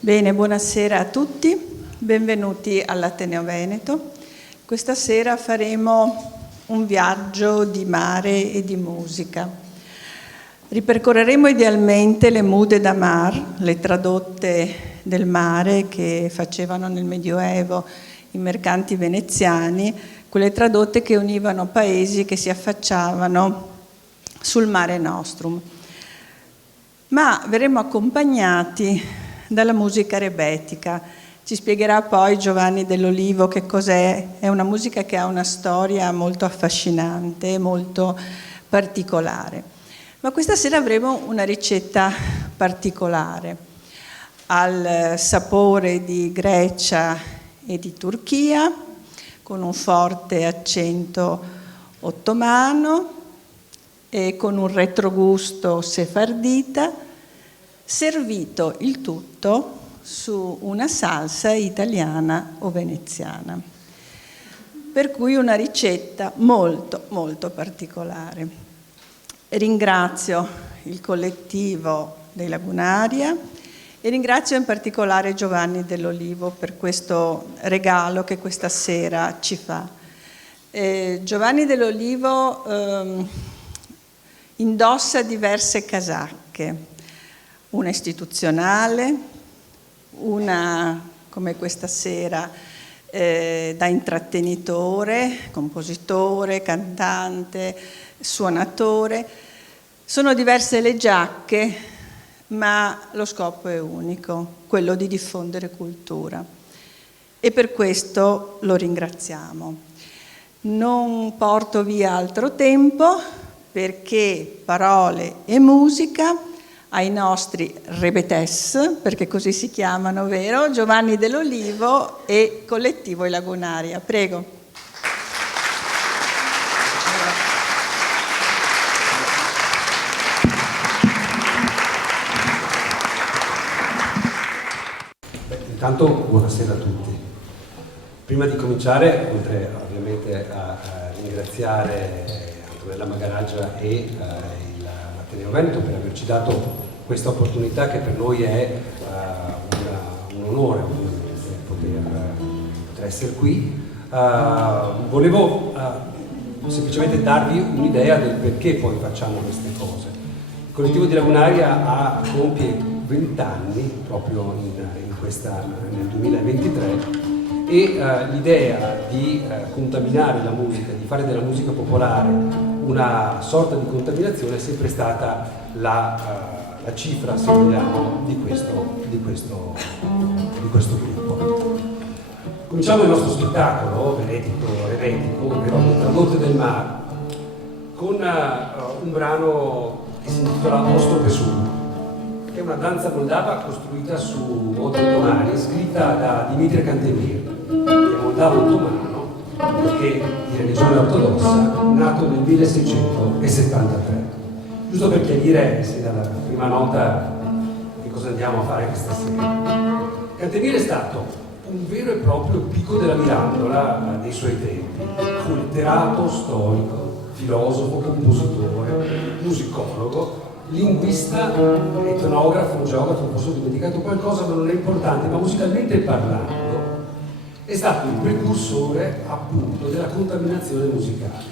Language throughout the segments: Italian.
Bene, buonasera a tutti, benvenuti all'Ateneo Veneto. Questa sera faremo un viaggio di mare e di musica. Ripercorreremo idealmente le mude da mar, le tradotte del mare che facevano nel Medioevo i mercanti veneziani, quelle tradotte che univano paesi che si affacciavano sul Mare Nostrum. Ma verremo accompagnati dalla musica rebetica. Ci spiegherà poi Giovanni Dell'Olivo che cos'è. È una musica che ha una storia molto affascinante, molto particolare. Ma questa sera avremo una ricetta particolare, al sapore di Grecia e di Turchia, con un forte accento ottomano e con un retrogusto sefardita, servito il tutto su una salsa italiana o veneziana, per cui una ricetta molto molto particolare. Ringrazio il collettivo dei Lagunaria e ringrazio in particolare Giovanni Dell'Olivo per questo regalo che questa sera ci fa. Giovanni Dell'Olivo indossa diverse casacche, una istituzionale, una come questa sera da intrattenitore, compositore, cantante, suonatore. Sono diverse le giacche, ma lo scopo è unico, quello di diffondere cultura. E per questo lo ringraziamo. Non porto via altro tempo perché parole e musica ai nostri rebetes, perché così si chiamano, vero? Giovanni Dell'Olivo e Collettivo I Lagunaria. Prego. Intanto buonasera a tutti. Prima di cominciare, oltre ovviamente a ringraziare Antonella Magaraggia e l'Ateneo Veneto per averci dato questa opportunità che per noi è un onore poter essere qui. Volevo semplicemente darvi un'idea del perché poi facciamo queste cose. Il collettivo di Lagunaria compie 20 anni proprio nel 2023 e l'idea di contaminare la musica, di fare della musica popolare una sorta di contaminazione è sempre stata la cifra, se vogliamo, di questo gruppo. Cominciamo il nostro spettacolo venetico, ovvero Le tradotte del mar, con un brano che si intitola Ostro Pesul, che è una danza moldava costruita su 8 tonali, scritta da Dimitrie Cantemir, che è moldavo ottomano, che di religione ortodossa, nato nel 1673. Giusto per chiarire, se dalla prima nota, che cosa andiamo a fare questa sera. Cantemir è stato un vero e proprio picco della mirandola dei suoi tempi. Fu letterato, storico, filosofo, compositore, musicologo, linguista, etnografo, geografo. Forse ho dimenticato qualcosa, ma non è importante, ma musicalmente parlando è stato il precursore appunto della contaminazione musicale,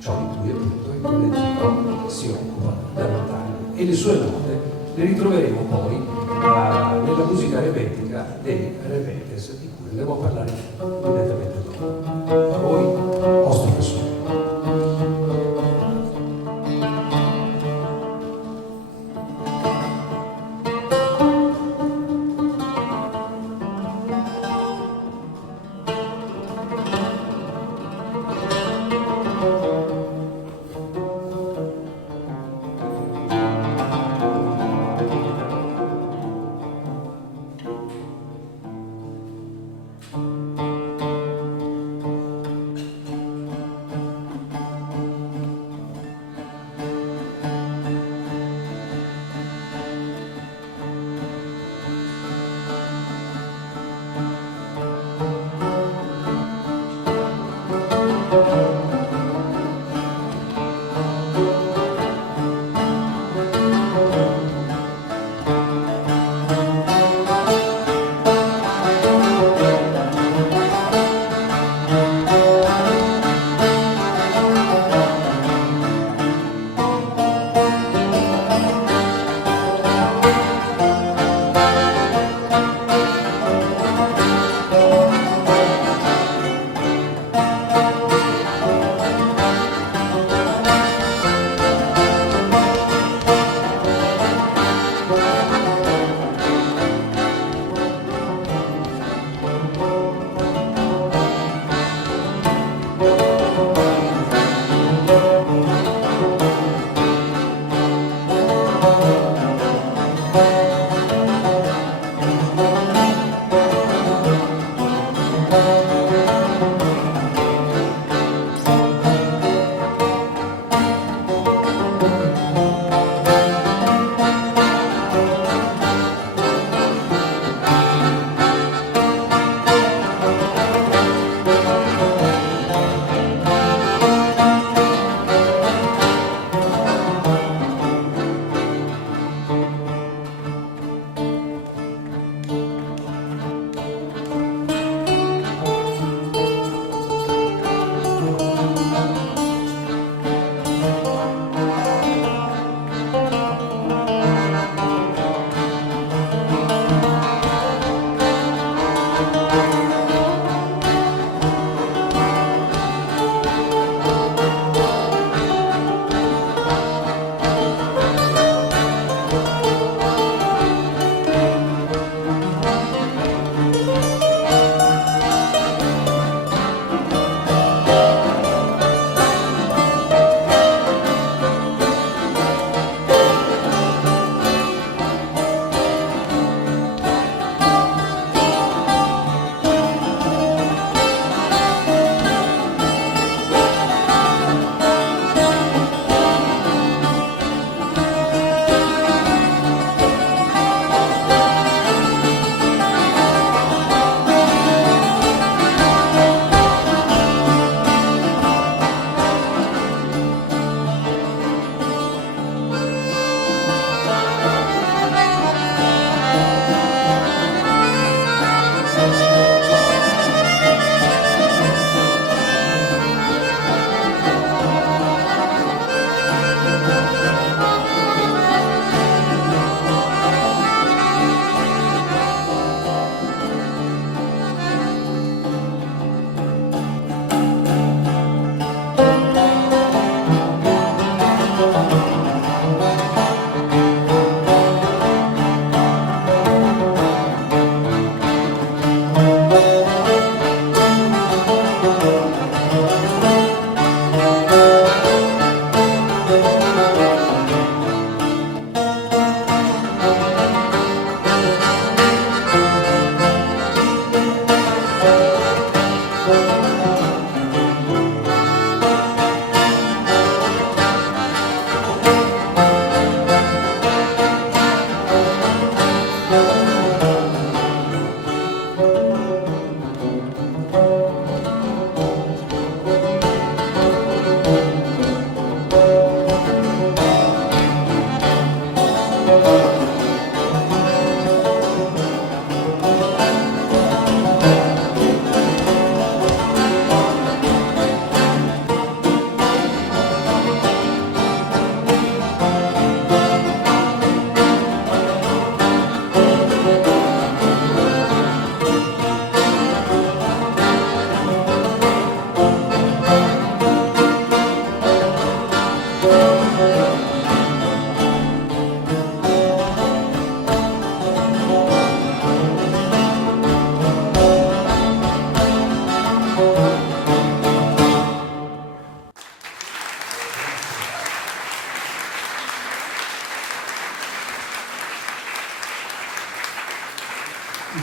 ciò di cui appunto il collettivo si occupa da lontano, e le sue note le ritroveremo poi nella musica rebetica dei rebetes, di cui andremo a parlare immediatamente dopo. A voi, Ostro Pesul.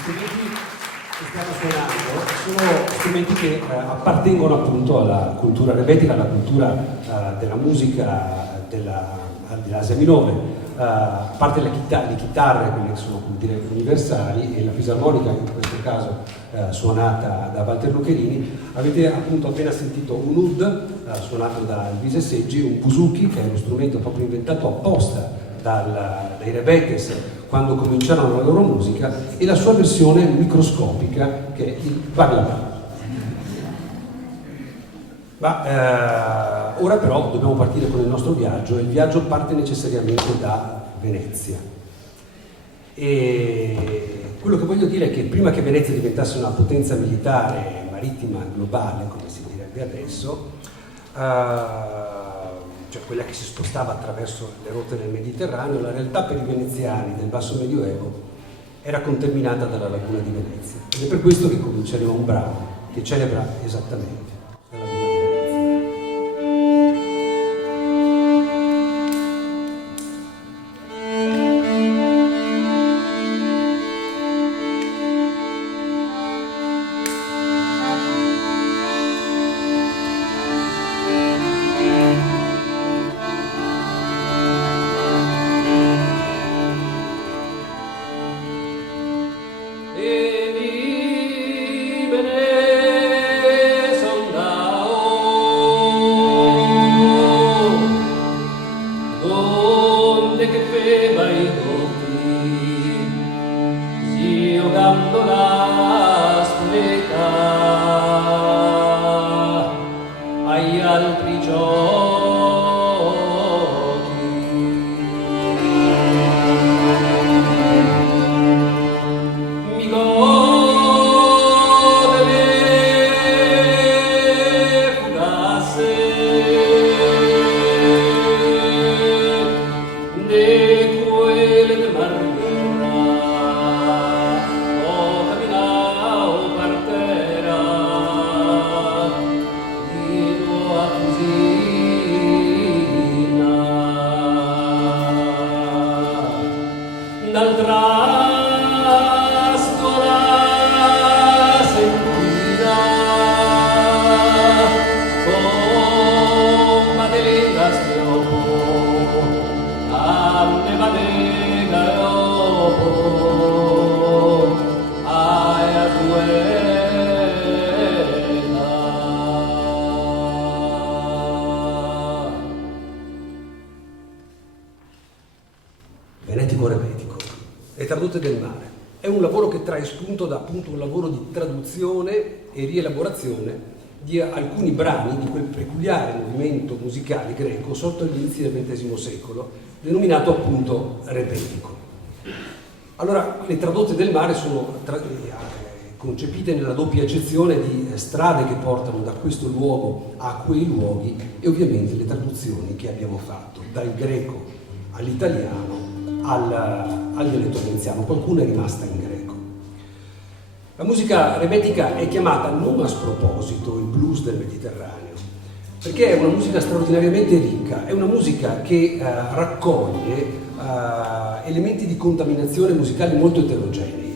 strumenti che stiamo suonando sono strumenti che appartengono appunto alla cultura rebetica, alla cultura della musica dell'Asia Minore. A parte le chitarre, quelle che sono, come dire, universali, e la fisarmonica, in questo caso suonata da Walter Lucherini, avete appunto appena sentito un oud suonato da Elvise Seggi, un buzuki, che è uno strumento proprio inventato apposta dai Rebetes quando cominciarono la loro musica, e la sua versione microscopica, che è il baglava. Ma ora però dobbiamo partire con il nostro viaggio, e il viaggio parte necessariamente da Venezia. E quello che voglio dire è che prima che Venezia diventasse una potenza militare marittima globale, come si direbbe adesso, cioè quella che si spostava attraverso le rotte del Mediterraneo, la realtà per i veneziani del basso medioevo era conterminata dalla laguna di Venezia. Ed è per questo che cominceremo un brano che celebra esattamente la laguna di Venezia. Venetico-rebetico, Le tradotte del mare. È un lavoro che trae spunto da appunto un lavoro di traduzione e rielaborazione di alcuni brani di quel peculiare movimento musicale greco sotto gli inizi del XX secolo, denominato appunto rebetico. Allora, le tradotte del mare sono concepite nella doppia accezione di strade che portano da questo luogo a quei luoghi, e ovviamente le traduzioni che abbiamo fatto dal greco all'italiano al dialetto veneziano. Qualcuna è rimasta in greco. La musica rebetica è chiamata non a sproposito il blues del Mediterraneo, perché è una musica straordinariamente ricca, è una musica che raccoglie elementi di contaminazione musicali molto eterogenei.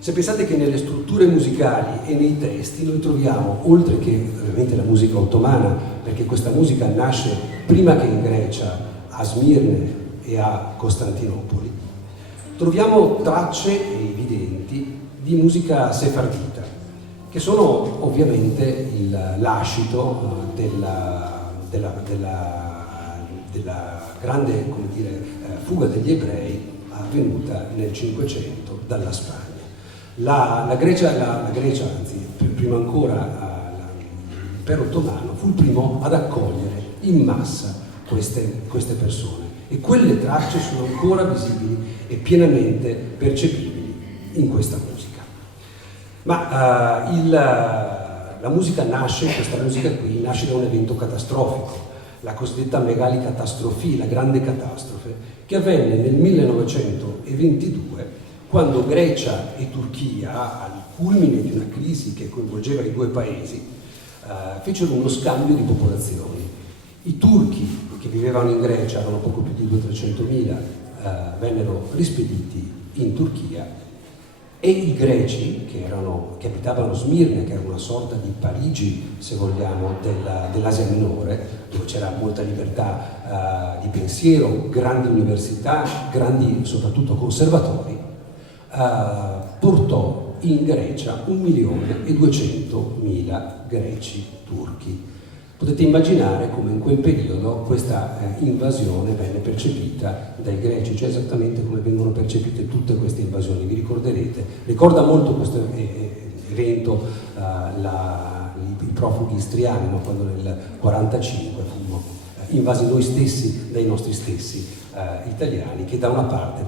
Se pensate che nelle strutture musicali e nei testi noi troviamo, oltre che ovviamente la musica ottomana, perché questa musica nasce prima che in Grecia, a Smirne e a Costantinopoli, troviamo tracce evidenti di musica sefardita, che sono ovviamente il lascito della grande, come dire, fuga degli ebrei avvenuta nel Cinquecento dalla Spagna. La Grecia, anzi prima ancora l'impero ottomano, fu il primo ad accogliere in massa queste persone, e quelle tracce sono ancora visibili e pienamente percepibili in questa musica. Ma la musica questa musica qui nasce da un evento catastrofico, la cosiddetta megalicatastrofia, la grande catastrofe, che avvenne nel 1922, quando Grecia e Turchia, al culmine di una crisi che coinvolgeva i due paesi, fecero uno scambio di popolazioni. I turchi che vivevano in Grecia, erano poco più di 200-300.000, vennero rispediti in Turchia, E i greci, che abitavano Smirne, che era una sorta di Parigi, se vogliamo, dell'Asia Minore, dove c'era molta libertà di pensiero, grandi università, grandi soprattutto conservatori, portò in Grecia 1.200.000 greci turchi. Potete immaginare come in quel periodo questa invasione venne percepita dai greci, cioè esattamente come vengono percepite tutte queste invasioni. Vi ricorderete, ricorda molto questo evento i profughi istriani, no? Quando nel 1945 fummo invasi noi stessi dai nostri stessi italiani, che da una parte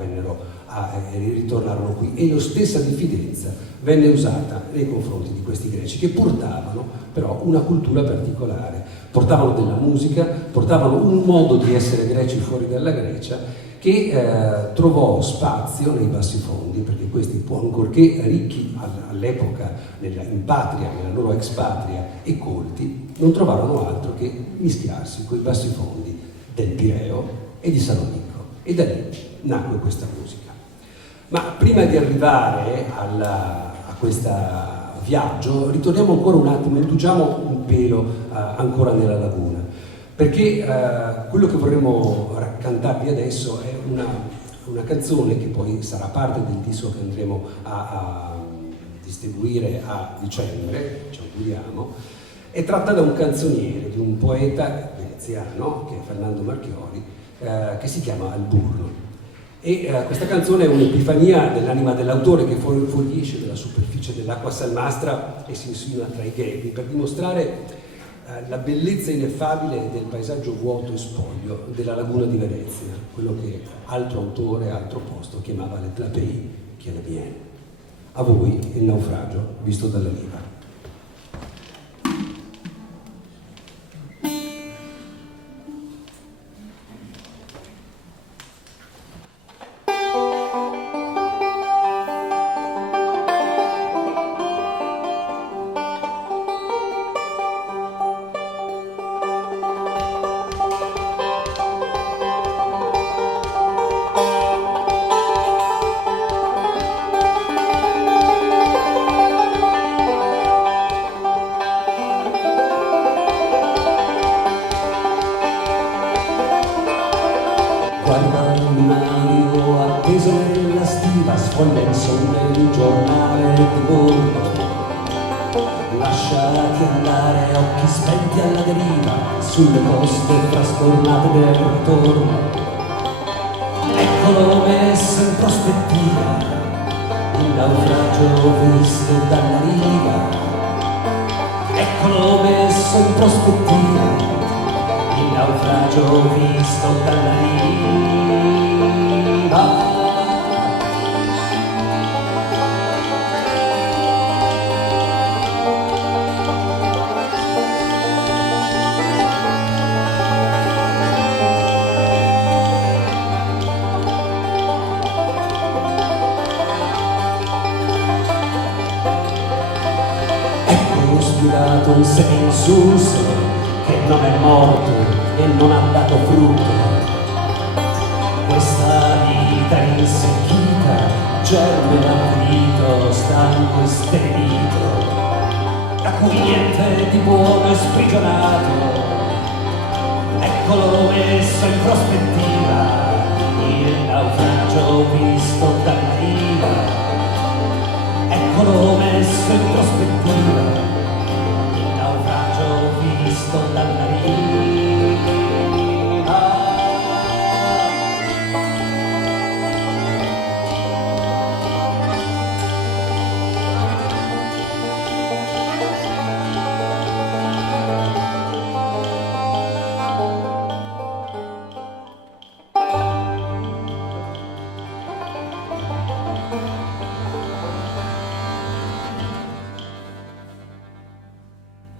ritornarono qui, e la stessa diffidenza venne usata nei confronti di questi greci, che portavano però una cultura particolare, portavano della musica, portavano un modo di essere greci fuori dalla Grecia, che trovò spazio nei bassifondi, perché questi, ancorché ricchi all'epoca in patria, nella loro ex patria, e colti, non trovarono altro che mischiarsi con i bassifondi del Pireo e di Salonicco, e da lì nacque questa musica. Ma prima di arrivare a questo viaggio, ritorniamo ancora un attimo, indugiamo un pelo ancora nella laguna, perché quello che vorremmo cantarvi adesso è una canzone che poi sarà parte del disco che andremo a distribuire a dicembre, ci auguriamo. È tratta da un canzoniere, di un poeta veneziano, che è Fernando Marchiori, che si chiama Alburno. E questa canzone è un'epifania dell'anima dell'autore, che fuoriesce dalla superficie dell'acqua salmastra e si insinua tra i ghebbi, per dimostrare la bellezza ineffabile del paesaggio vuoto e spoglio della laguna di Venezia, quello che altro autore, altro posto chiamava le Plapei, che è la Vienne. A voi il naufragio visto dalla riva. Guarda il lunario atteso nella stiva, sfoglia insomma il giornale di bordo. Lasciati andare, occhi spenti alla deriva, sulle coste frastornate del ritorno. Eccolo messo in prospettiva, il naufragio visto dalla riva. Eccolo messo in prospettiva, il naufragio visto dalla riva. Ecco spirato un seme insulso che non è morto e non ha dato frutto. Questa vita insecchita, germe avvilito, stanco e sterito, da cui niente di buono è sprigionato. Eccolo messo in prospettiva, il naufragio visto dalla riva. Eccolo messo in prospettiva, il naufragio visto dalla riva.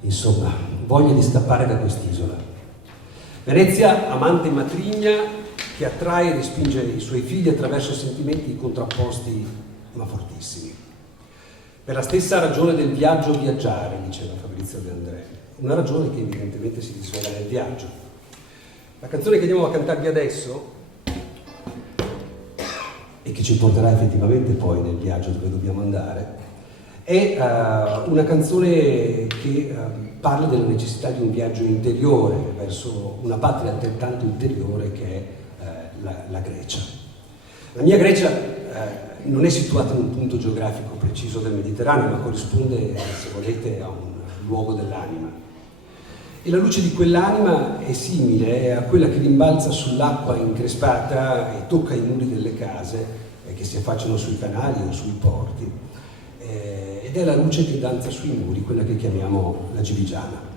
Insomma, voglia di scappare da quest'isola. Venezia, amante matrigna, che attrae e respinge i suoi figli attraverso sentimenti contrapposti ma fortissimi. Per la stessa ragione del viaggio viaggiare, diceva Fabrizio De André, una ragione che evidentemente si disvela nel viaggio. La canzone che andiamo a cantarvi adesso e che ci porterà effettivamente poi nel viaggio dove dobbiamo andare, è una canzone che parla della necessità di un viaggio interiore verso una patria altrettanto interiore che è la Grecia. La mia Grecia non è situata in un punto geografico preciso del Mediterraneo, ma corrisponde, se volete, a un luogo dell'anima. E la luce di quell'anima è simile a quella che rimbalza sull'acqua increspata e tocca i muri delle case che si affacciano sui canali o sui porti. Ed è la luce che danza sui muri, quella che chiamiamo la Giligiana.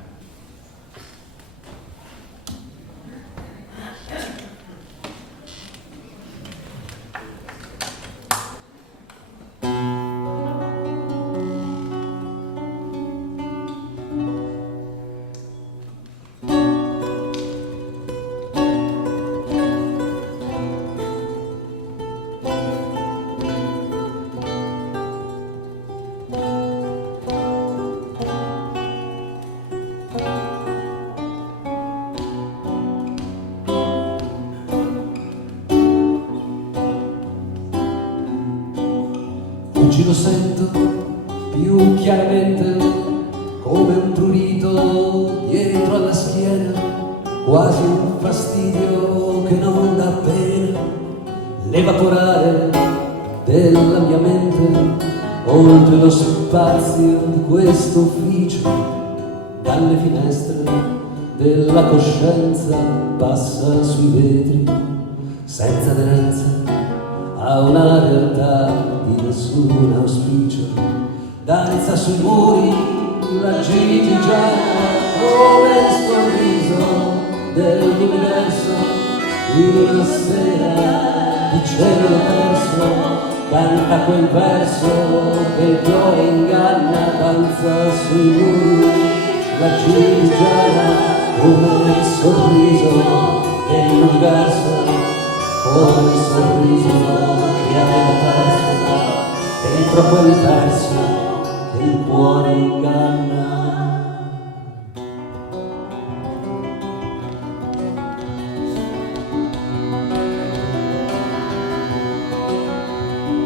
Oggi lo sento più chiaramente come un prurito dietro alla schiena, quasi un fastidio che non dà pena, l'evaporare della mia mente oltre lo spazio di questo ufficio, dalle finestre della coscienza passa sui vetri senza aderenza a una realtà di nessun auspicio, danza sui muri la giligiana come il sorriso dell'universo in una sera di cielo perso, canta quel verso che il cuore inganna, danza sui muri la giligiana come il sorriso dell'universo, come il sorriso che aveva perso, dentro quel verso che il cuore inganna.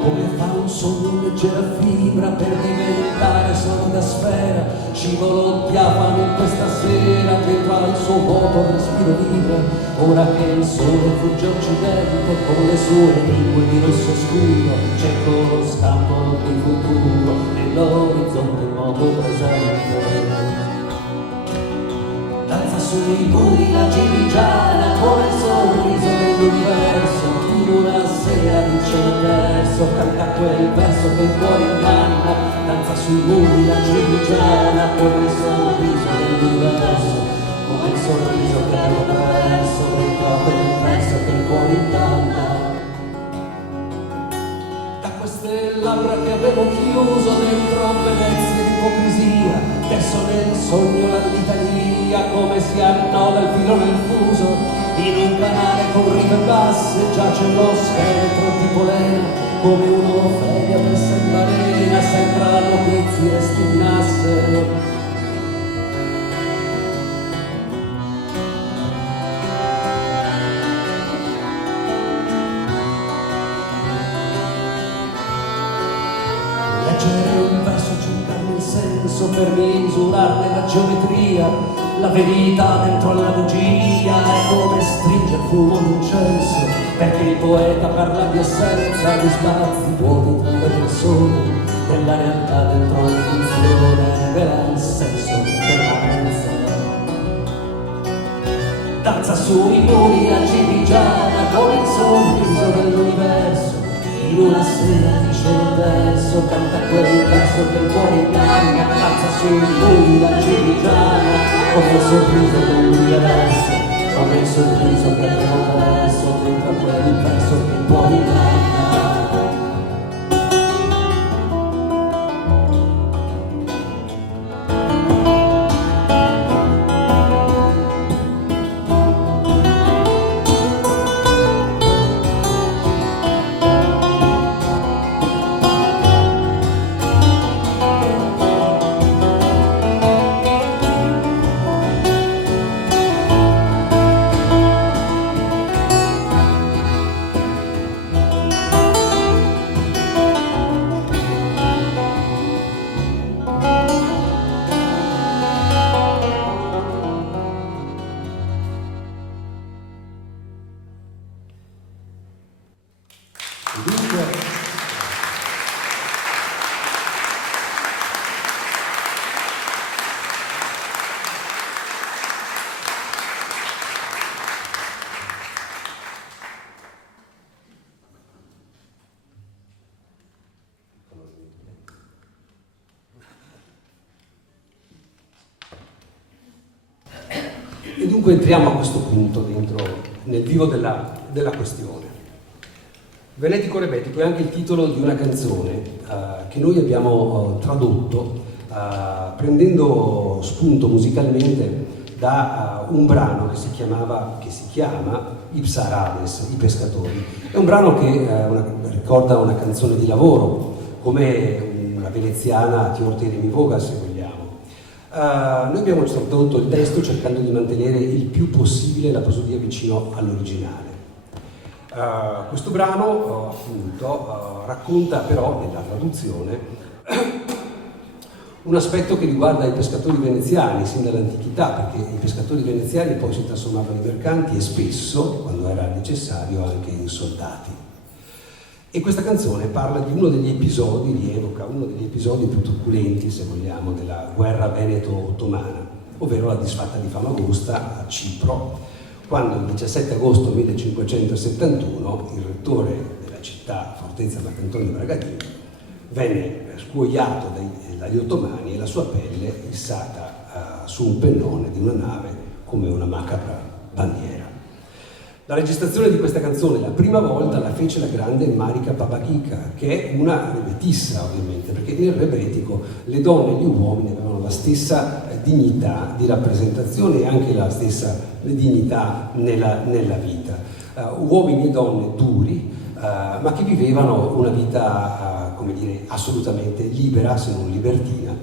Come fa un sogno leggera fibra per diventare solida sfera, scivolò il diafano in questa sera dentro al suo vuoto respiro vibra. Ora che il sole fugge a occidente con le sue lingue di rosso scuro, cerco lo scampo di futuro nell'orizzonte in modo presente. Danza sui muri la giligiana come il sorriso dell'universo, in una sera di cielo perso, canta quel verso che il cuore inganna, danza sui muri la giligiana come il sorriso dell'universo, come il sorriso che avevo perso, dentro quel verso che il cuore inganna. Da queste labbra che avevo chiuso dentro Venezia di ipocrisia, adesso nel sogno la litania come si annoda il filo nel fuso, in un canale con rive basse giace lo scheletro di polena, come un'ofelia messa in balena, sembra notizie stignasse. Leggere un verso, cercarne il senso per misurarne la geometria, la verità dentro alla bugia è come stringe il fumo d'incenso, perché il poeta parla di essenza, di spazi vuoti tra le persone, della realtà dentro la finzione, rivela il senso permanenza. Danza sui muri la giligiana come il sorriso dell'universo, in una sera di cielo perso, canta quel verso che il cuore inganna, danza sui muri la giligiana come il sorriso dell'universo, come il sorriso che abbiamo perso, dentro quel verso che il cuore inganna. Dunque, e dunque entriamo a questo punto dentro, nel vivo della questione. Venetico Rebetico è anche il titolo di una canzone che noi abbiamo tradotto prendendo spunto musicalmente da un brano che si chiama Ipsa Rades, I pescatori. È un brano che ricorda una canzone di lavoro, come una veneziana Ti orte mi voga, se vogliamo. Noi abbiamo tradotto il testo cercando di mantenere il più possibile la prosodia vicino all'originale. Questo brano appunto racconta però nella traduzione un aspetto che riguarda i pescatori veneziani sin dall'antichità, perché i pescatori veneziani poi si trasformavano in mercanti e spesso, quando era necessario, anche in soldati. E questa canzone parla di uno degli episodi, rievoca uno degli episodi più turbolenti, se vogliamo, della guerra veneto-ottomana, ovvero la disfatta di Famagosta a Cipro, quando il 17 agosto 1571 il rettore della città, fortezza Marcantonio Bragadino, venne scuoiato dagli ottomani e la sua pelle issata su un pennone di una nave come una macabra bandiera. La registrazione di questa canzone la prima volta la fece la grande Marica Papaghika, che è una rebetissa ovviamente, perché nel rebetico le donne e gli uomini avevano la stessa dignità di rappresentazione e anche la stessa dignità nella vita. Uomini e donne duri, ma che vivevano una vita, come dire, assolutamente libera, se non libertina.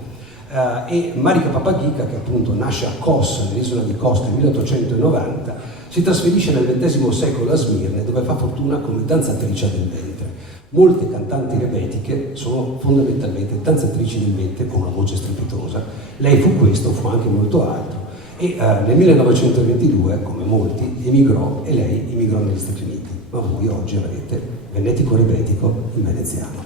E Marica Papaghika, che appunto nasce a Kos, nell'isola di Kos nel 1890, si trasferisce nel XX secolo a Smirne, dove fa fortuna come danzatrice del ventre. Molte cantanti rebetiche sono fondamentalmente danzatrici del ventre con una voce strepitosa. Lei fu questo, fu anche molto altro. E nel 1922, come molti, emigrò e lei emigrò negli Stati Uniti. Ma voi oggi avrete Venetico Rebetico in veneziano.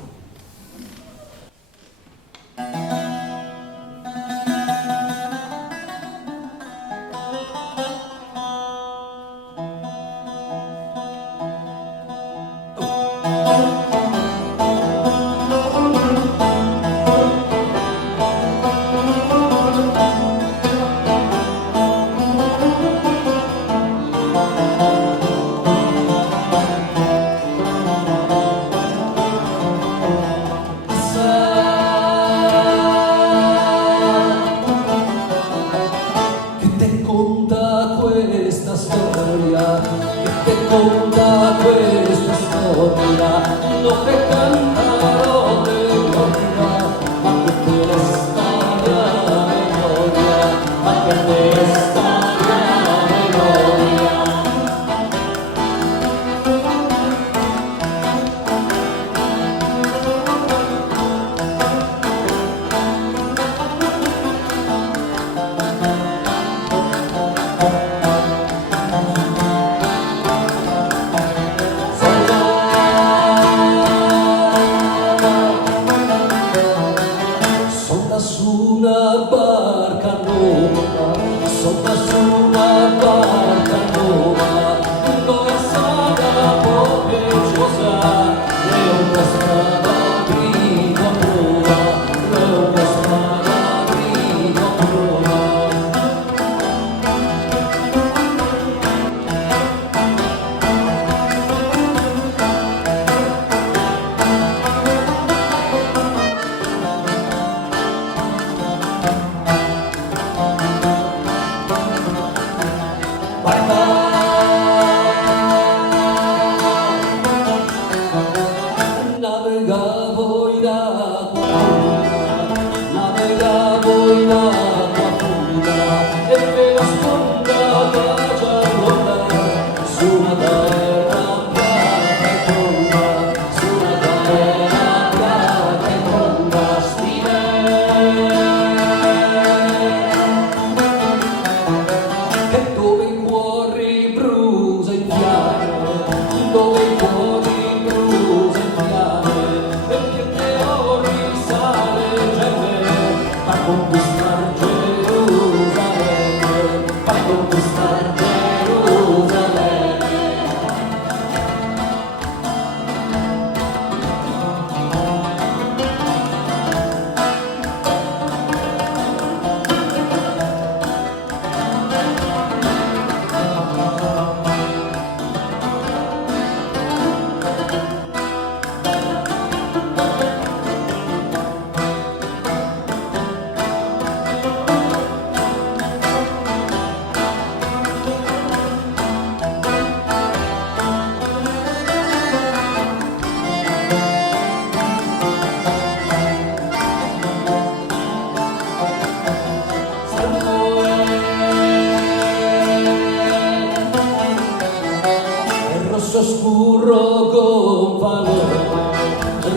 rosso scuro gonfalone,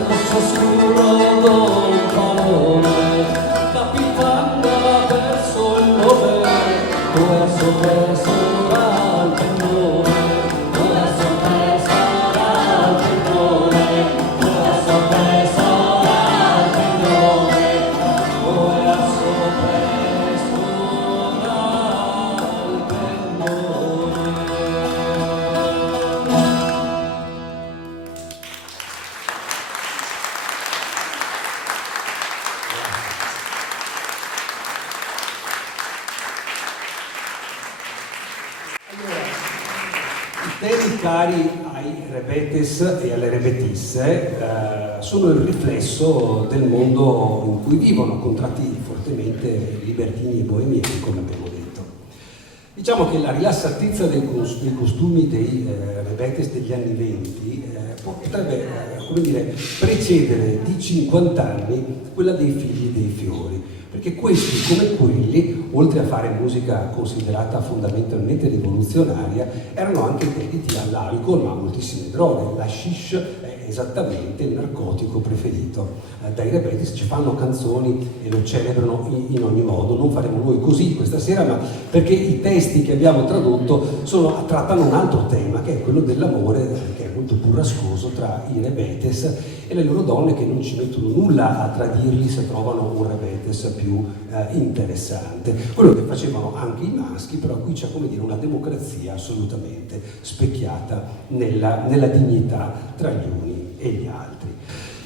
rosso scuro gonfalone, capitana verso il nove, verso al pennone, verso al pennone, verso al pennone, verso al pennone. I temi cari ai rebetes e alle rebetisse sono il riflesso del mondo in cui vivono, contratti fortemente libertini e boemieni, come abbiamo detto. Diciamo che la rilassatezza dei costumi dei rebetes degli anni '20 potrebbe, come dire, precedere di 50 anni quella dei figli dei fiori, perché questi, come quelli, oltre a fare musica considerata fondamentalmente rivoluzionaria, erano anche dediti all'alcol, ma a moltissime droghe. L'hashish è esattamente il narcotico preferito dai rebetis, ci fanno canzoni e lo celebrano in ogni modo. Non faremo noi così questa sera, ma perché i testi che abbiamo tradotto trattano un altro tema, che è quello dell'amore, che è molto burrascoso, tra i rebetes e le loro donne, che non ci mettono nulla a tradirli se trovano un rebetes più interessante. Quello che facevano anche i maschi, però qui c'è, come dire, una democrazia assolutamente specchiata nella dignità tra gli uni e gli altri.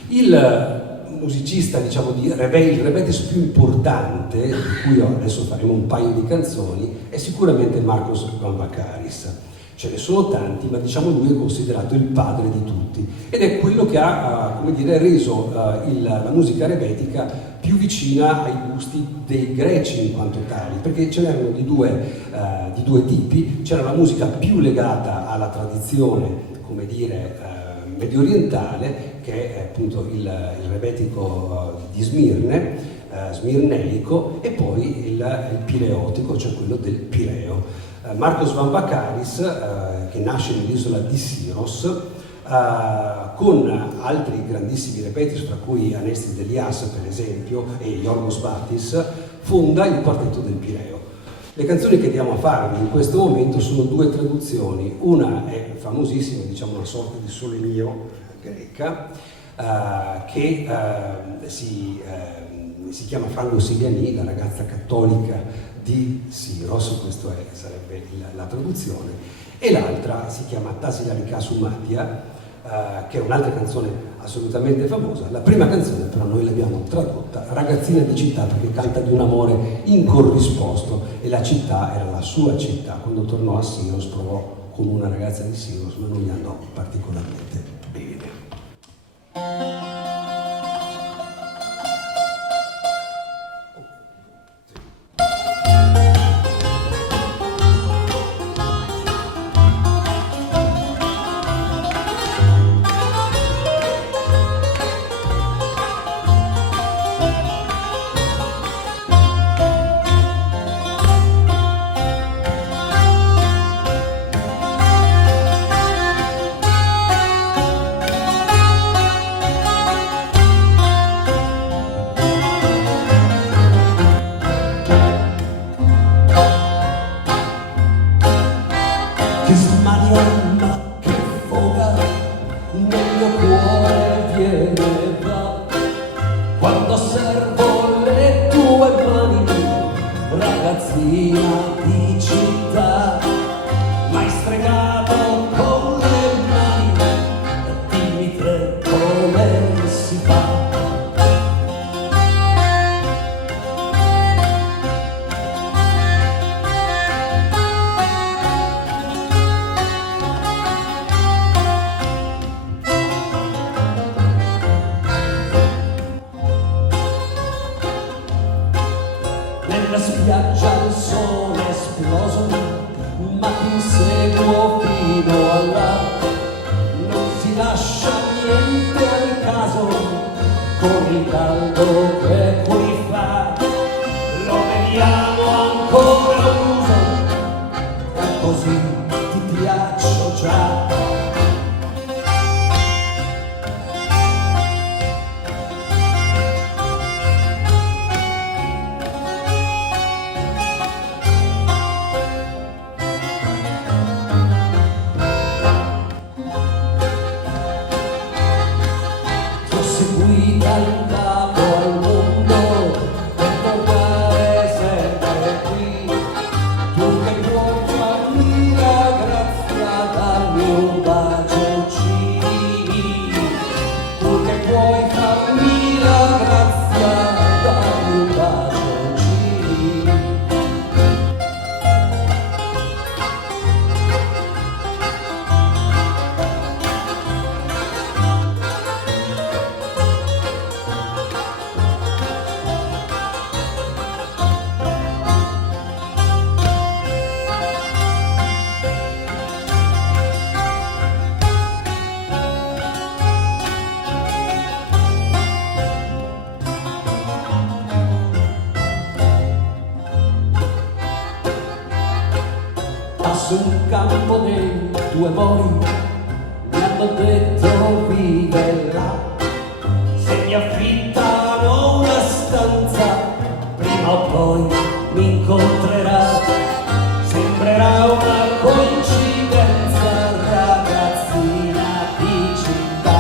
Il musicista, diciamo, il rebetes più importante, di cui adesso faremo un paio di canzoni, è sicuramente Marcos Vamvakaris. Ce ne sono tanti, ma diciamo lui è considerato il padre di tutti, ed è quello che ha, come dire, reso la musica rebetica più vicina ai gusti dei greci in quanto tali, perché ce n'erano di due tipi. C'era la musica più legata alla tradizione, come dire, medio orientale, che è appunto il rebetico di Smirne, smirneico, e poi il pireotico, cioè quello del Pireo. Marcos Vamvakaris, che nasce nell'isola di Siros, con altri grandissimi rebetis, tra cui Anesti Delias per esempio e Yorgos Batis, fonda il Quartetto del Pireo. Le canzoni che andiamo a farvi in questo momento sono due traduzioni. Una è famosissima, diciamo una sorta di Sole mio greca, che si chiama Frango Siliani, la ragazza cattolica di Siros, questa sarebbe la traduzione, e l'altra si chiama Tasilarica Sumatia, che è un'altra canzone assolutamente famosa. La prima canzone però noi l'abbiamo tradotta Ragazzina di città, perché canta di un amore incorrisposto, e la città era la sua città. Quando tornò a Siros provò con una ragazza di Siros, ma non gli andò particolarmente bene. Che smanionna, che foga nel mio cuore viene e va, quando osservo le tue mani, ragazzina di città. M'hai stregato con le mani, dimmi te come si fa. Nella spiaggia il sole è esploso, ma ti inseguo fino a là. Non si lascia niente al caso, con il caldo che qui fa. Lo vediamo ancora l'uso, e così ti piaccio già. sul campo dei due mori, mi hanno detto vive là. Se mi affittano una stanza, prima o poi mi incontrerà. Sembrerà una coincidenza, ragazzina di città.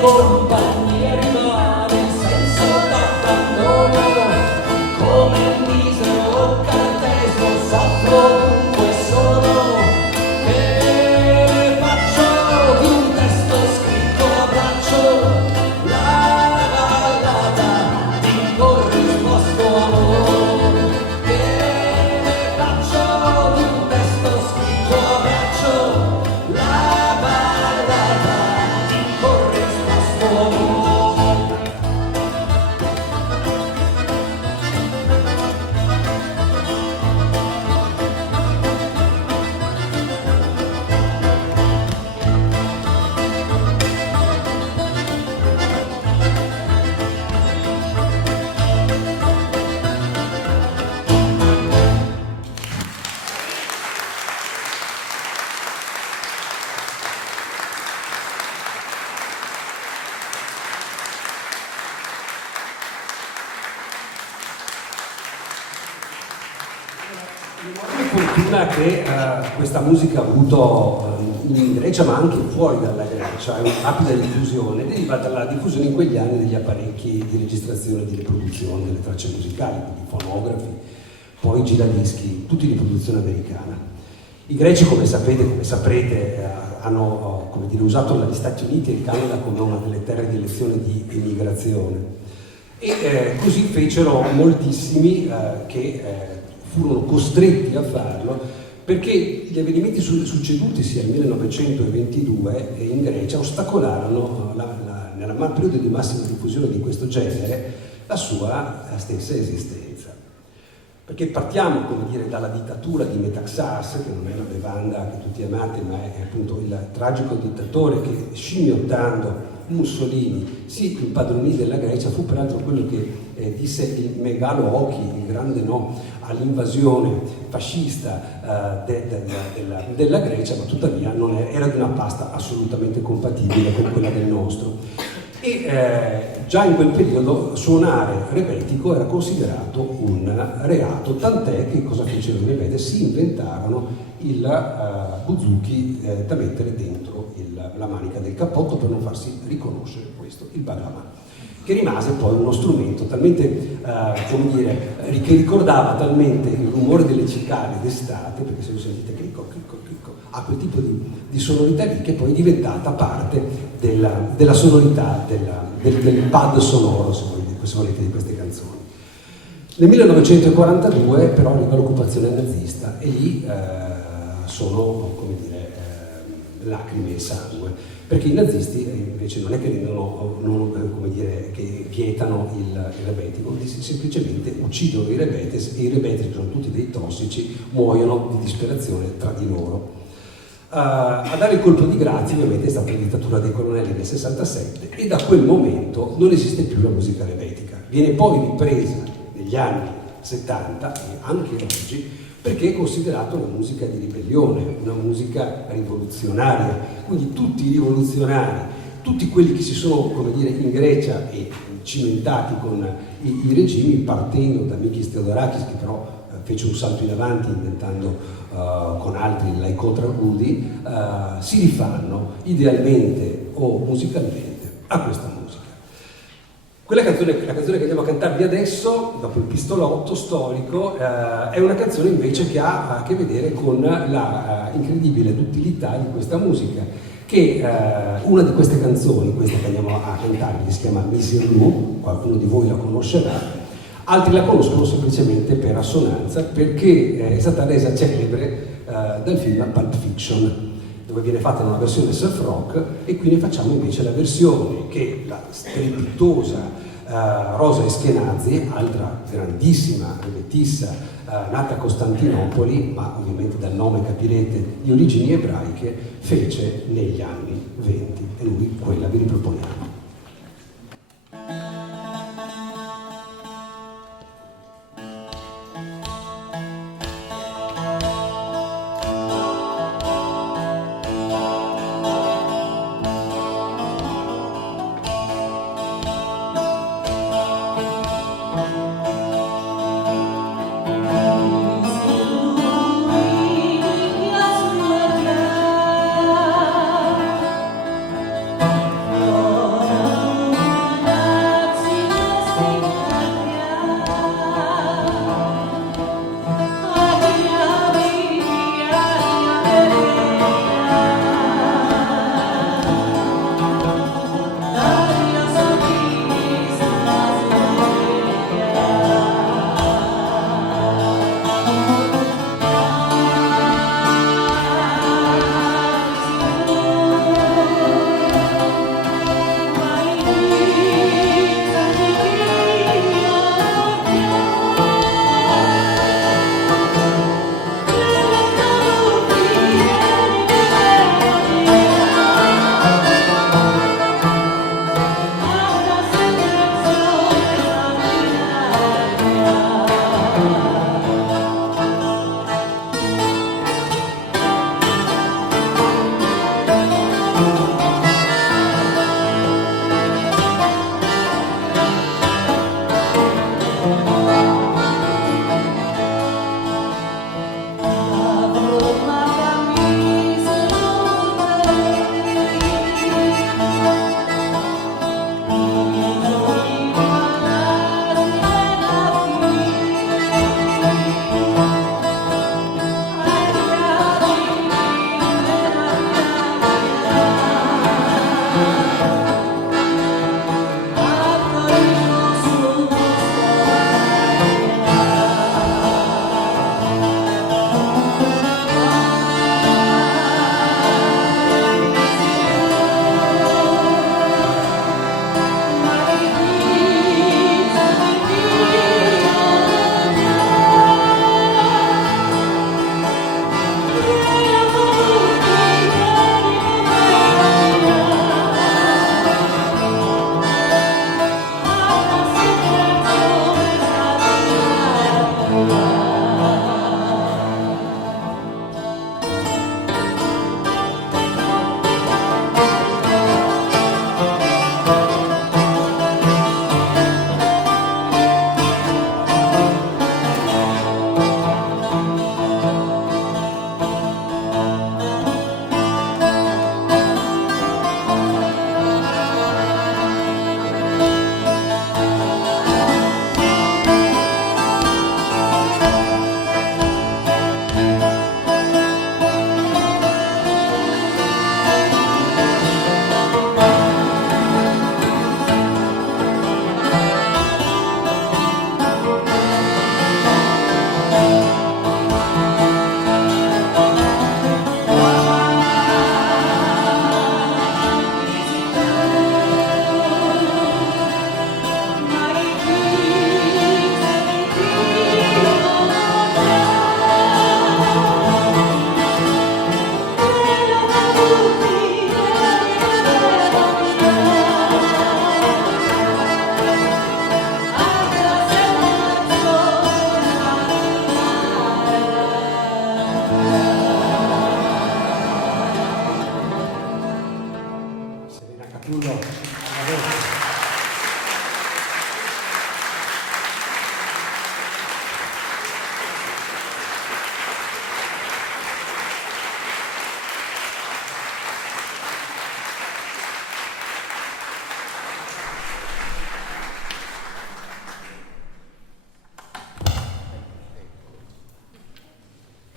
Compagnia rimane il senso d'abbandono, come il misero cartesio soffro dunque sono, che faccio di un testo scritto a braccio, la ballata di corrisposto amore, che faccio di un testo scritto a braccio, la ballata di corrisposto amore. Fortuna che questa musica ha avuto in Grecia ma anche fuori dalla Grecia una rapida diffusione, deriva dalla diffusione in quegli anni degli apparecchi di registrazione e di riproduzione delle tracce musicali, quindi fonografi, poi giradischi, tutti di produzione americana. I greci, come sapete, come saprete, hanno usato gli Stati Uniti e il Canada come una delle terre di elezione di emigrazione e così fecero moltissimi che furono costretti a farlo perché gli avvenimenti succedutisi nel 1922 in Grecia ostacolarono la periodo di massima diffusione di questo genere, la sua stessa esistenza. Perché partiamo, come dire, dalla dittatura di Metaxas, che non è una bevanda che tutti amate, ma è appunto il tragico dittatore che, scimmiottando Mussolini, si impadronì della Grecia. Fu peraltro quello che disse il megalo occhi, il grande no all'invasione fascista della Grecia, ma tuttavia non era di una pasta assolutamente compatibile con quella del nostro. E già in quel periodo suonare rebetico era considerato un reato, tant'è che cosa fecero i rebete? Si inventarono il buzuki da mettere dentro la manica del cappotto per non farsi riconoscere questo, il bagama, che rimase poi uno strumento talmente, come dire, che ricordava talmente il rumore delle cicale d'estate, perché se lo sentite cricco, cricco, cricco, ha quel tipo di sonorità lì, che poi è diventata parte della sonorità, del pad sonoro, se volete, di queste canzoni. Nel 1942 però arriva l'occupazione nazista e lì sono, come dire, lacrime e sangue, perché i nazisti invece non è che come dire, che vietano il rebetico, semplicemente uccidono i rebetes, e i rebetes, che sono tutti dei tossici, muoiono di disperazione tra di loro. A dare il colpo di grazia ovviamente è stata la dittatura dei colonnelli del 67, e da quel momento non esiste più la musica rebetica. Viene poi ripresa negli anni 70 e anche oggi, perché è considerato una musica di ribellione, una musica rivoluzionaria. Quindi tutti i rivoluzionari, tutti quelli che si sono, come dire, in Grecia e cimentati con i regimi, partendo da Mikis Theodorakis, che però fece un salto in avanti inventando con altri l'Aikot Rudi, si rifanno idealmente o musicalmente a questa musica. La canzone che andiamo a cantarvi adesso, dopo il pistolotto storico, è una canzone invece che ha a che vedere con la incredibile duttilità di questa musica, che una di queste canzoni, questa che andiamo a cantarvi, si chiama Misirlou, qualcuno di voi la conoscerà, altri la conoscono semplicemente per assonanza, perché è stata resa celebre dal film Pulp Fiction, dove viene fatta una versione surf rock, e qui ne facciamo invece la versione che la strepitosa Rosa Eskenazi, altra grandissima rebettissa nata a Costantinopoli, ma ovviamente dal nome capirete di origini ebraiche, fece negli anni 20, e noi quella vi riproponiamo. Oh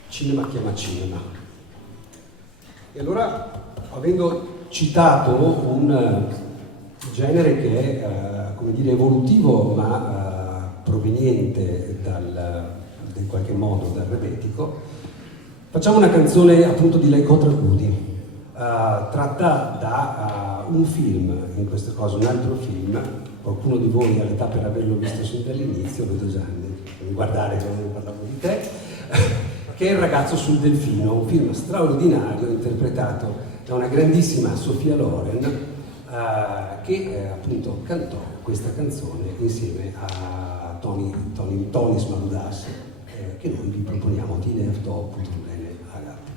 Cinema chiama cinema. E allora, avendo citato un genere che è, come dire, evolutivo, ma proveniente in qualche modo dal rebetico, facciamo una canzone appunto di Lei Contra Cudi, tratta da un film, in questo caso un altro film. Qualcuno di voi ha l'età per averlo visto sin dall'inizio, vedo Gianni, non guardare che non parlavo di te, che è Il ragazzo sul delfino, un film straordinario interpretato da una grandissima Sophia Loren, che appunto cantò questa canzone insieme a Tonis Maludas, che noi vi proponiamo di Nefto Putrulene Agate.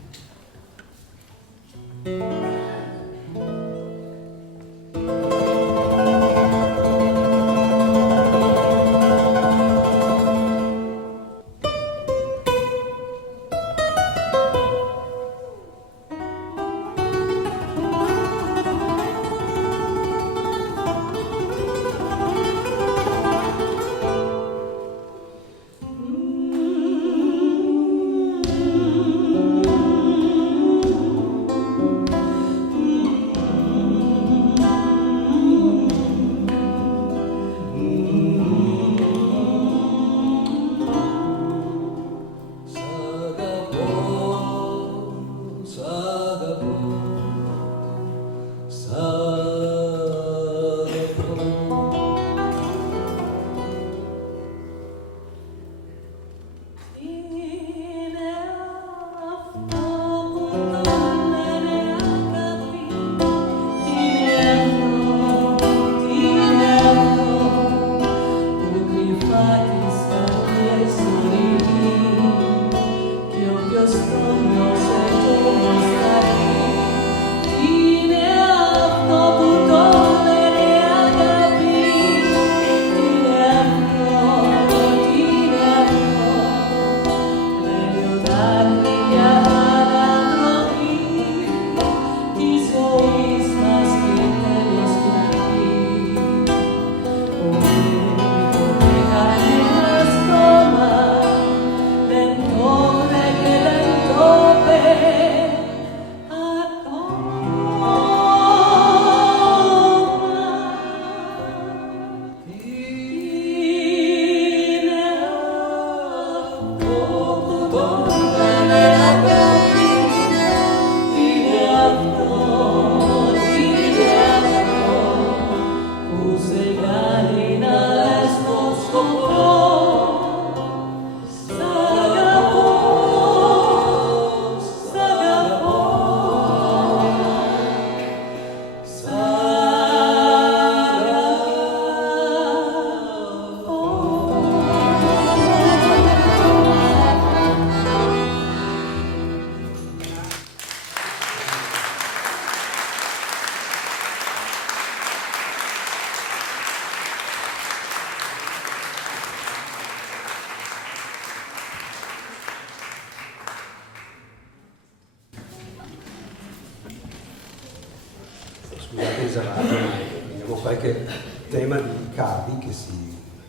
Scusate esagerato, ma abbiamo qualche tema di cavi che si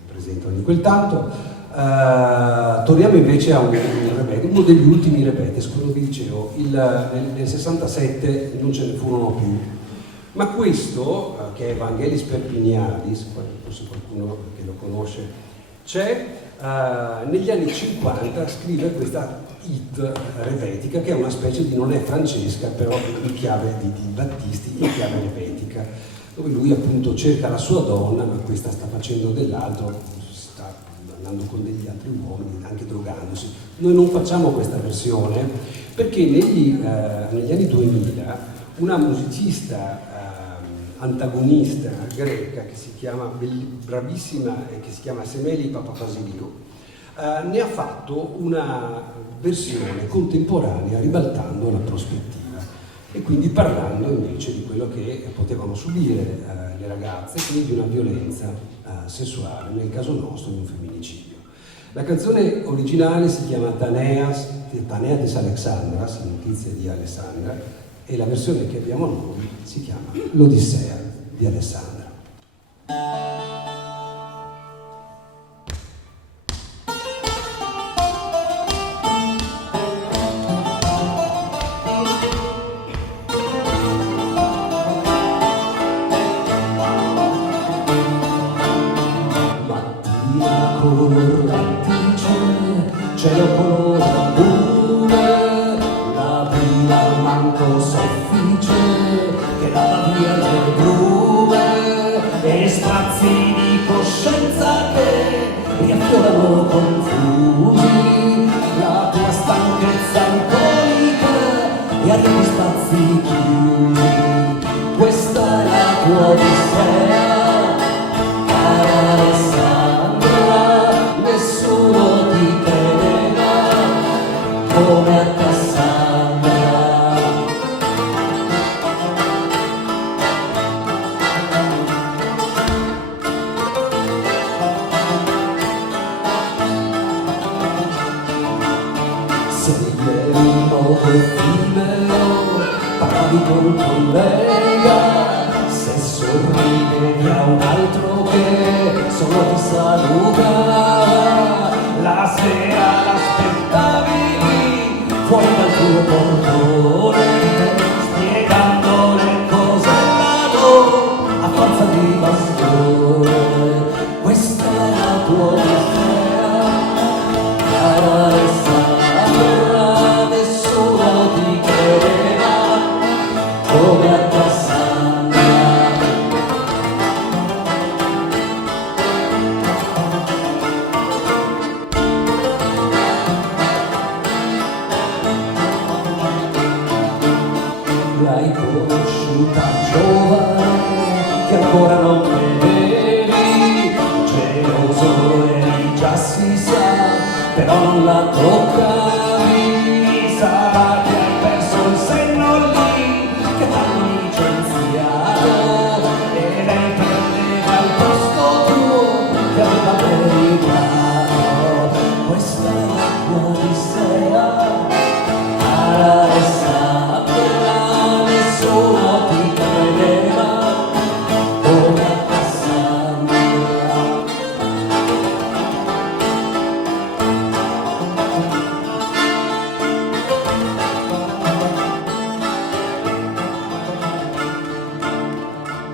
presentano di quel tanto. Torniamo invece a uno degli ultimi repetes, come vi dicevo, nel 67 non ce ne furono più, ma questo, che è Evangelis Perpignalis, forse qualcuno che lo conosce c'è, negli anni 50 scrive questa hit repetica che è una specie di non è Francesca, però in chiave di Battisti, in chiave repetica, dove lui appunto cerca la sua donna, ma questa sta facendo dell'altro, sta andando con degli altri uomini, anche drogandosi. Noi non facciamo questa versione perché negli anni 2000 una musicista antagonista greca che si chiama bravissima e che si chiama Semeli Papapasiliou ne ha fatto una versione contemporanea ribaltando la prospettiva e quindi parlando invece di quello che potevano subire le delle ragazze, quindi di una violenza sessuale, nel caso nostro di un femminicidio. La canzone originale si chiama Taneas des Alexandras, notizia di Alessandra, e la versione che abbiamo noi si chiama L'Odissea di Alessandra. Cielo color bue, la villa manco soffice, che dava via le brume, e spazi di coscienza che riaffiorano confusi, la tua stanchezza alcolica e arrivi spazi chiusi. Questa è la tua odissea, cara Alessandra, nessuno ti come a Cassandra. Sei un modo effimero, parlavi col collega, se sorridevi a un altro che solo ti saluta, la sera l'aspettavi fuori dal tuo portone, spiegando le cose all'amo a forza di bastone. Questa è la tua odissea, cara Alessandra, nessuno ti credeva come a Cassandra. L'hai conosciuta giovane, che ancora non vedevi, geloso eri già si sa, però non la toccavi, sarà che hai perso il senno lì, che t'hanno licenziato, e lei prendeva il posto tuo, che aveva meritato. Questa è la tua odissea, cara Alessandra, nessuno ti credeva come a Cassandra.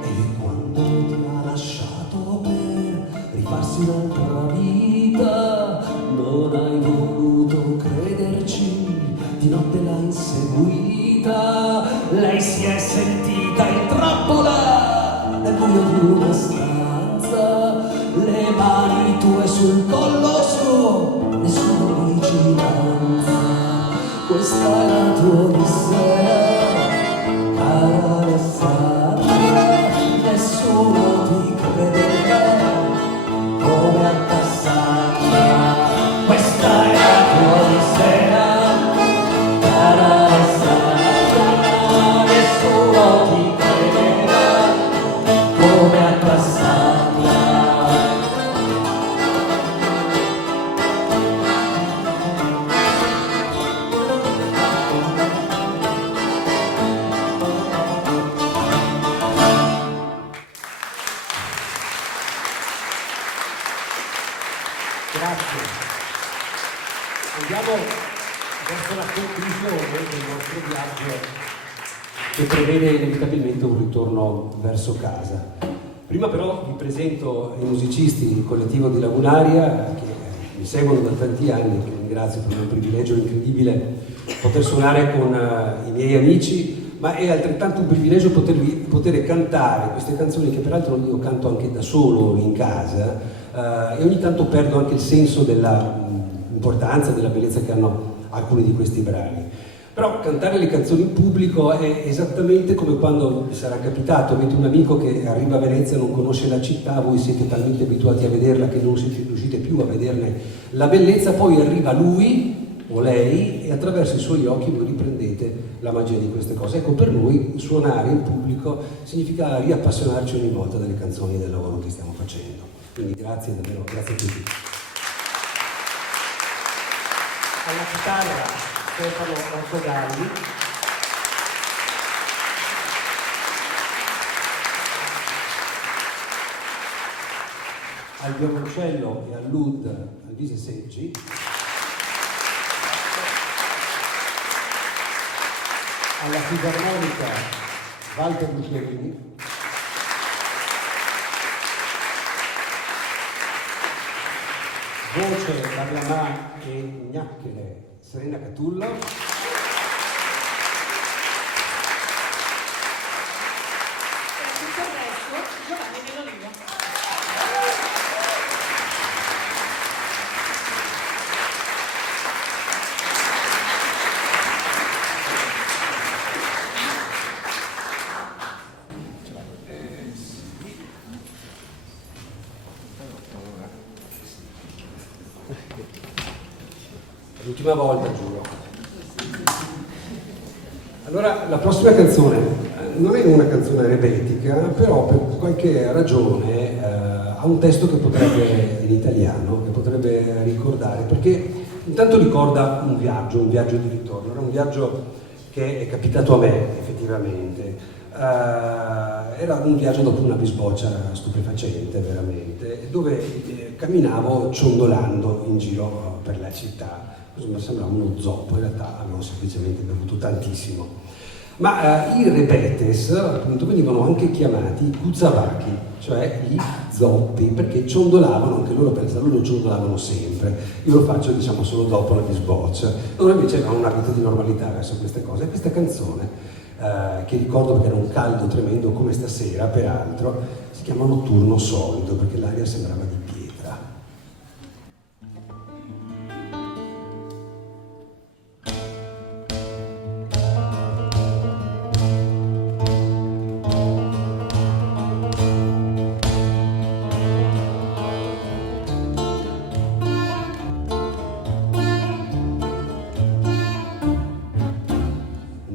E quando ti ha lasciato per rifarsi un'altra vita, non hai voluto crederci, di notte l'hai inseguita, lei si è sentita in trappola nel buio di una stanza, le mani tue sul collo suo, nessuna vigilanza. Questa è la tua odissea, cara Alessandra, nessuno ti credeva come a Cassandra. Questa è la tua odissea, cara Alessandra, nessuno ti credeva come a Cassandra. Grazie. Andiamo verso la conclusione del nostro viaggio, che prevede inevitabilmente un ritorno verso casa. Prima però vi presento i musicisti del collettivo di Lagunaria, che mi seguono da tanti anni, che ringrazio per un privilegio incredibile poter suonare con i miei amici, ma è altrettanto un privilegio poter cantare queste canzoni che peraltro io canto anche da solo in casa, e ogni tanto perdo anche il senso dell'importanza, della bellezza che hanno alcuni di questi brani. Però cantare le canzoni in pubblico è esattamente come quando vi sarà capitato, avete un amico che arriva a Venezia, non conosce la città, voi siete talmente abituati a vederla che non riuscite più a vederne la bellezza, poi arriva lui o lei e attraverso i suoi occhi voi riprendete la magia di queste cose. Ecco, per noi suonare in pubblico significa riappassionarci ogni volta delle canzoni e del lavoro che stiamo facendo. Quindi grazie davvero, grazie a tutti. Alla chitarra Stefano Ortogalli. Al violoncello e all'ud Alvise Seggi. Alla fisarmonica Walter Lucherini. Voce, Barlamà e Gnacchele Serena Catullo. L'ultima volta, giuro. Allora, la prossima canzone non è una canzone rebetica, però per qualche ragione ha un testo che potrebbe, in italiano, che potrebbe ricordare, perché intanto ricorda un viaggio di ritorno. Era un viaggio che è capitato a me, effettivamente. Era un viaggio dopo una bisboccia stupefacente, veramente, dove camminavo ciondolando in giro per la città. Mi sembrava uno zoppo, in realtà avevo semplicemente bevuto tantissimo. Ma i rebetes, appunto, venivano anche chiamati kuzavaki, cioè gli zoppi, perché ciondolavano, anche loro pensano, loro ciondolavano sempre. Io lo faccio, diciamo, solo dopo la bisboccia. Loro invece avevano un abito di normalità verso queste cose. E questa canzone, che ricordo perché era un caldo tremendo, come stasera, peraltro, si chiama Notturno Solido, perché l'aria sembrava di pietra.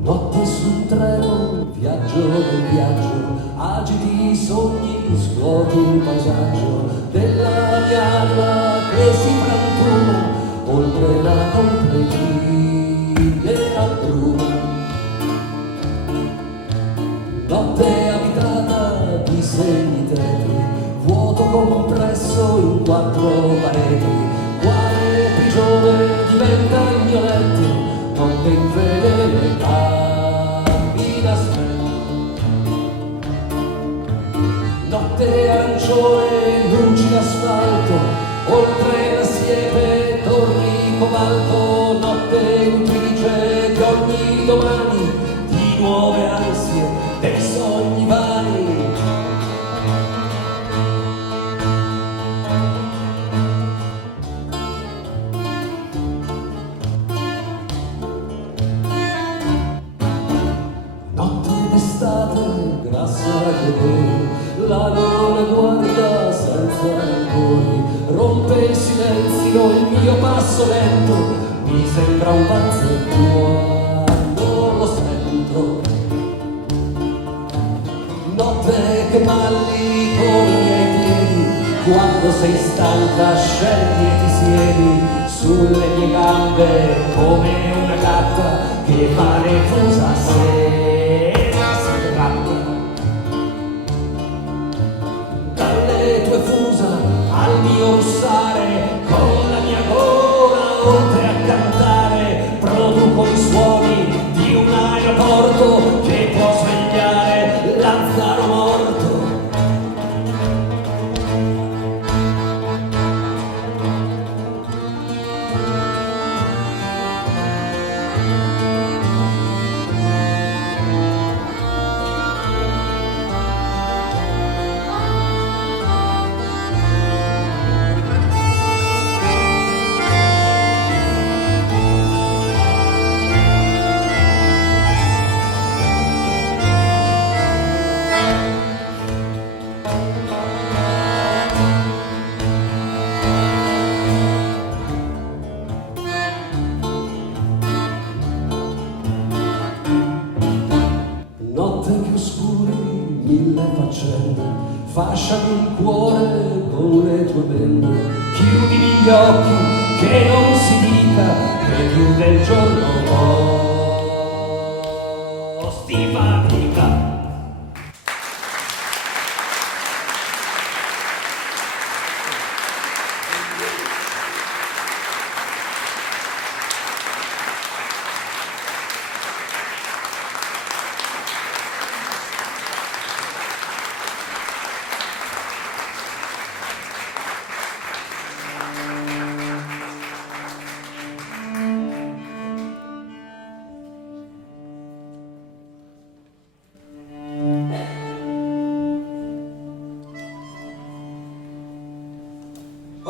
Notte sul treno, viaggio nel viaggio, agiti i sogni, scuoti il paesaggio della mia anima che si frantuma oltre la completezza bruma. Notte abitata di segni tetri, vuoto compresso in quattro pareti, quale prigione diventa il mio letto, notte infedele cambi d'aspetto. Notte arancione, luci d'asfalto, oltre la siepe torri cobalto, notte nutrice di ogni domani, di nuove ansie, dei sogni vani. Notte d'estate, grassa di odori, la luna guarda senza rancori, rompe il silenzio il mio passo lento, mi sembra un pazzetto quando lo sento. Notte che balli con i miei piedi, quando sei stanca scendi e ti siedi sulle mie gambe come una gatta che fa refusa se si tratta. Dalle tue fusa al mio russare, con la mia gola oltre a cantare, produco i suoni di un aeroporto che può svegliare Lazzaro morto. Lasciami il cuore con le tue bende, chiudi gli occhi, che non si dica che più del giorno sti fatica.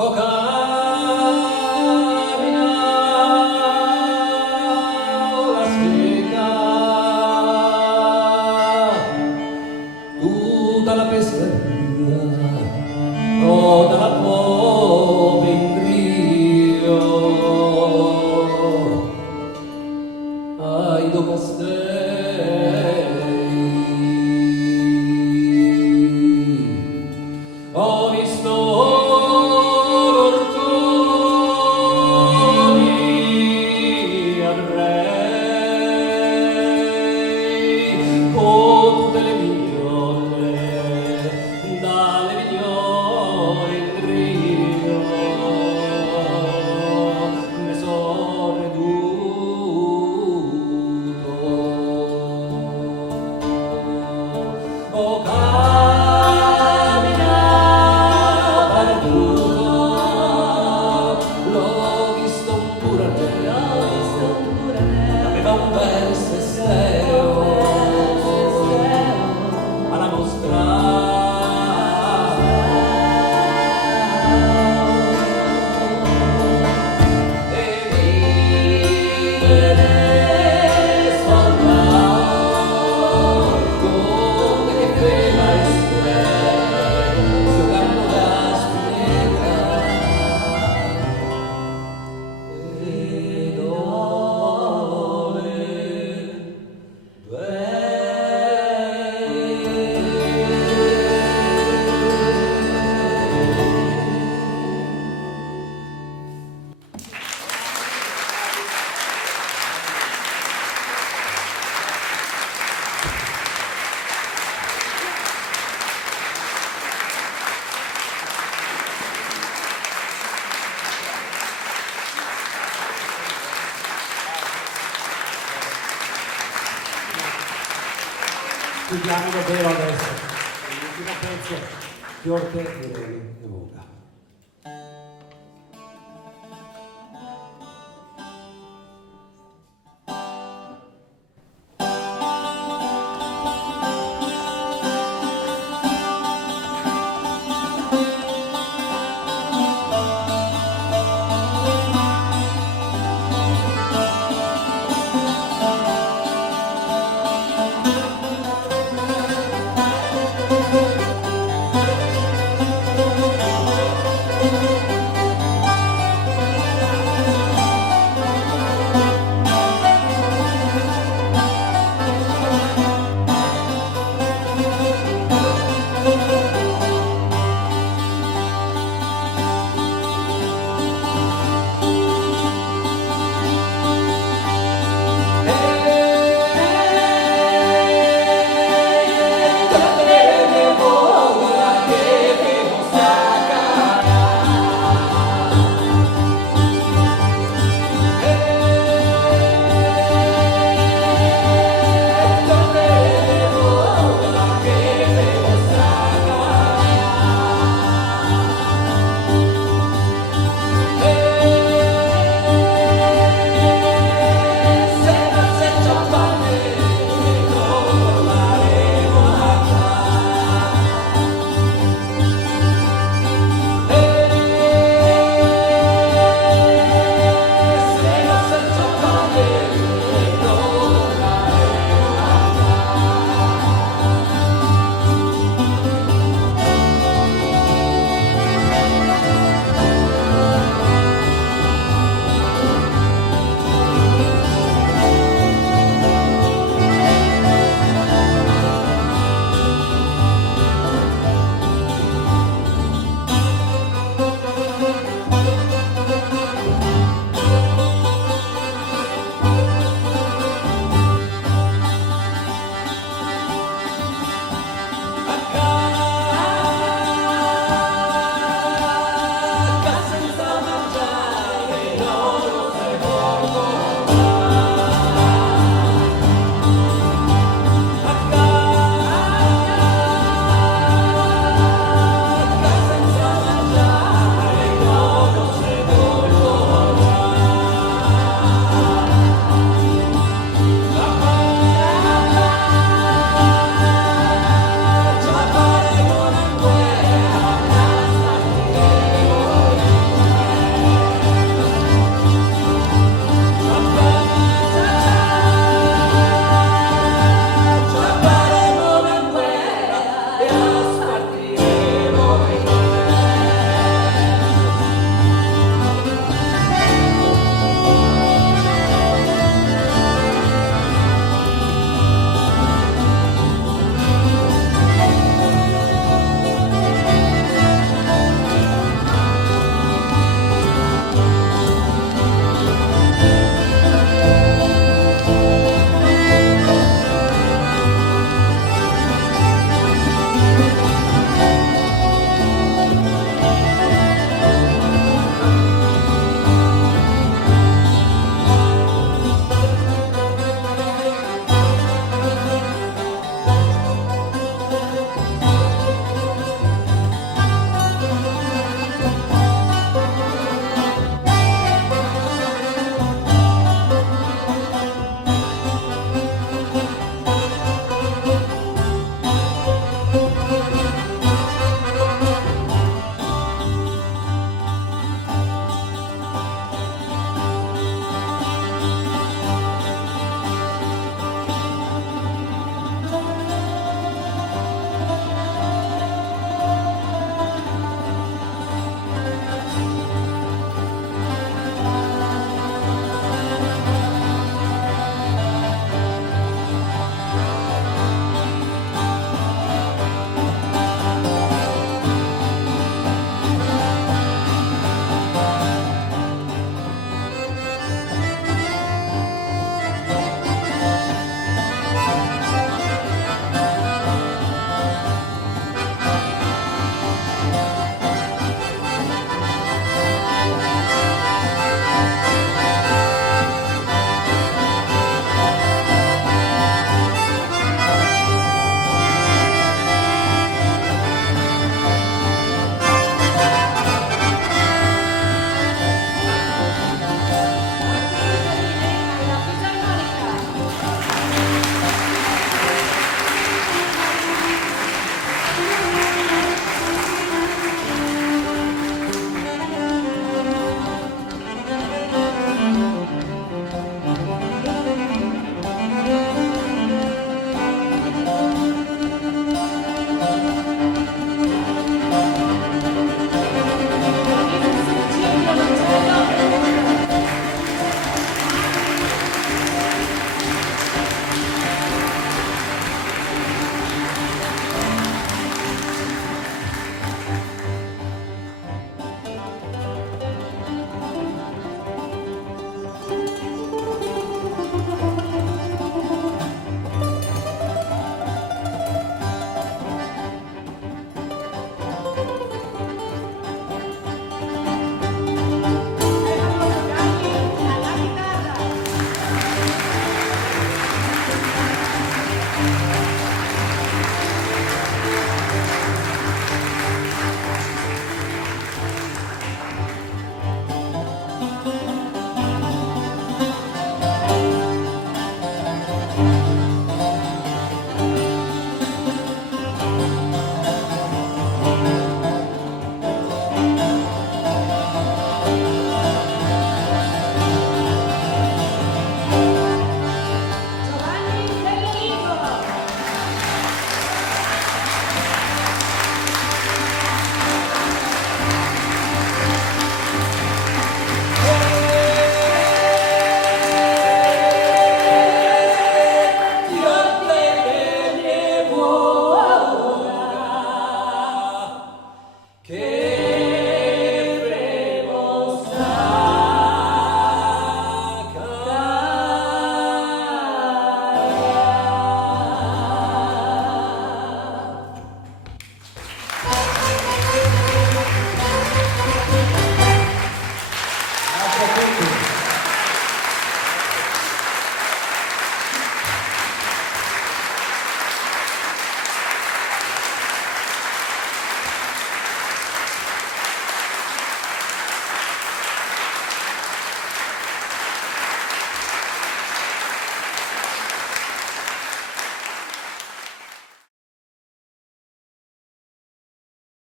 Oh, camminavo la sfiga, tutta la pescheria, oh, dalla povindrio, ai do castelli, ho visto Chiudiamo davvero adesso. L'ultimo pezzo, Fiorte di Reni e Voga.